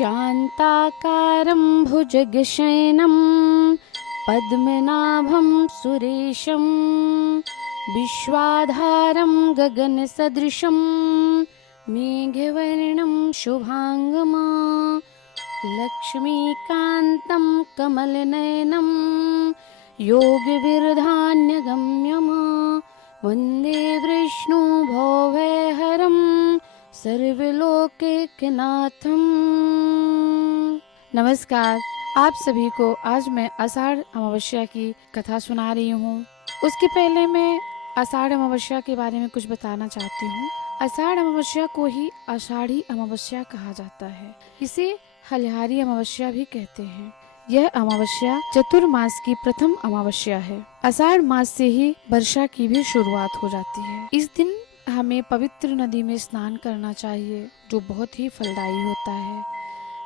शान्ताकारं भुजगशयनं पद्मनाभं सुरेशं विश्वाधारं गगनसदृशं मेघवर्णं शुभांगं लक्ष्मीकान्तं कमलनयनं योगविरधान्यगम्यं वन्दे विष्णुभवभयहरं सर्वलोकैकनाथम। नमस्कार, आप सभी को आज मैं आषाढ़ अमावस्या की कथा सुना रही हूँ। उसके पहले मैं आषाढ़ अमावस्या के बारे में कुछ बताना चाहती हूँ। आषाढ़ अमावस्या को ही आषाढ़ी अमावस्या कहा जाता है। इसे हल्हारी अमावस्या भी कहते हैं। यह अमावस्या चतुर्मास की प्रथम अमावस्या है। आषाढ़ मास से ही वर्षा की भी शुरुआत हो जाती है। इस दिन हमें पवित्र नदी में स्नान करना चाहिए, जो बहुत ही फलदायी होता है।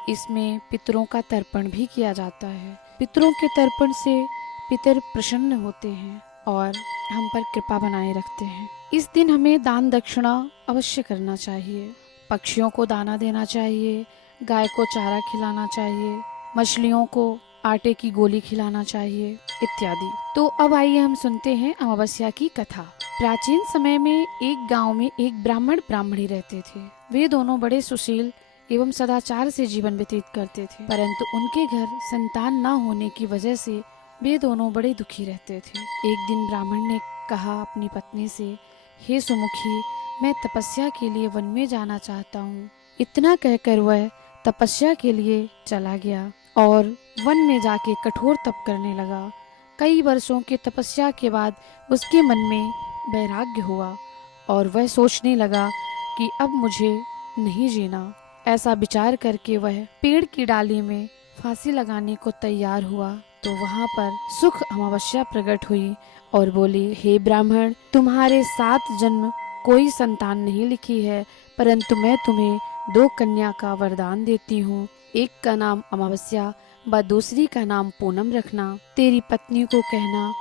इसमें पितरों का तर्पण भी किया जाता है। पितरों के तर्पण से पितर प्रसन्न होते हैं और हम पर कृपा बनाए रखते हैं। इस दिन हमें दान दक्षिणा अवश्य करना चाहिए। पक्षियों को दाना देना चाहिए, गाय को चारा खिलाना चाहिए, मछलियों को आटे की गोली खिलाना चाहिए इत्यादि। तो अब आइए हम सुनते हैं अमावस्या की कथा। प्राचीन समय में एक गांव में एक ब्राह्मण ब्राह्मणी रहते थे। वे दोनों बड़े सुशील एवं सदाचार से जीवन व्यतीत करते थे, परंतु उनके घर संतान न होने की वजह से वे दोनों बड़े दुखी रहते थे। एक दिन ब्राह्मण ने कहा अपनी पत्नी से, हे सुमुखी, मैं तपस्या के लिए वन में जाना चाहता हूँ। इतना कहकर वह तपस्या के लिए चला गया और वन में जाके कठोर तप करने लगा। कई वर्षों की तपस्या के बाद उसके मन में वैराग्य हुआ और वह सोचने लगा कि अब मुझे नहीं जीना। ऐसा विचार करके वह पेड़ की डाली में फांसी लगाने को तैयार हुआ तो वहाँ पर सुख अमावस्या प्रकट हुई और बोली, हे ब्राह्मण, तुम्हारे 7 जन्म कोई संतान नहीं लिखी है, परंतु मैं तुम्हें 2 कन्या का वरदान देती हूँ। एक का नाम अमावस्या व दूसरी का नाम पूनम रखना। तेरी पत्नी को कहना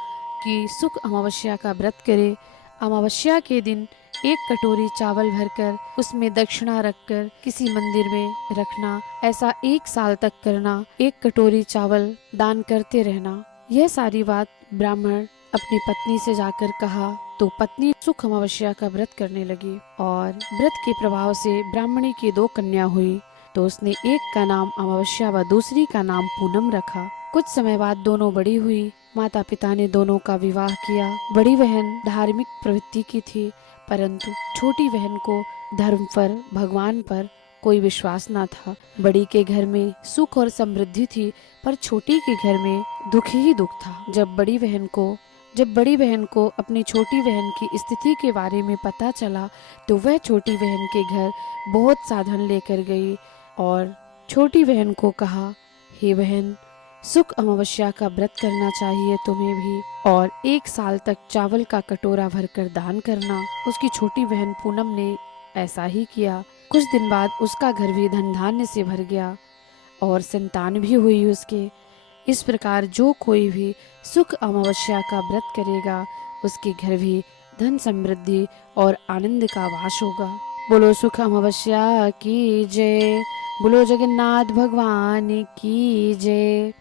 कि सुख अमावस्या का व्रत करे। अमावस्या के दिन 1 कटोरी चावल भरकर उसमें दक्षिणा रखकर किसी मंदिर में रखना। ऐसा 1 साल तक करना। 1 कटोरी चावल दान करते रहना। यह सारी बात ब्राह्मण अपनी पत्नी से जाकर कहा तो पत्नी सुख अमावस्या का व्रत करने लगी और व्रत के प्रभाव से ब्राह्मणी की 2 कन्या हुई। तो उसने एक का नाम अमावस्या व दूसरी का नाम पूनम रखा। कुछ समय बाद दोनों बड़ी हुई। माता पिता ने दोनों का विवाह किया। बड़ी बहन धार्मिक प्रवृत्ति की थी, परंतु छोटी बहन को धर्म पर, भगवान पर कोई विश्वास न था। बड़ी के घर में सुख और समृद्धि थी, पर छोटी के घर में दुख ही दुख था। जब बड़ी बहन को अपनी छोटी बहन की स्थिति के बारे में पता चला तो वह छोटी बहन के घर बहुत साधन लेकर गई और छोटी बहन को कहा, हे बहन, सुख अमावस्या का व्रत करना चाहिए तुम्हें भी और 1 साल तक चावल का कटोरा भरकर दान करना। उसकी छोटी बहन पूनम ने ऐसा ही किया। कुछ दिन बाद उसका घर भी धन धान्य से भर गया और संतान भी हुई उसके। इस प्रकार जो कोई भी सुख अमावस्या का व्रत करेगा उसके घर भी धन समृद्धि और आनंद का वास होगा। बोलो सुख अमावस्या की जय। बोलो जगन्नाथ भगवान की जय।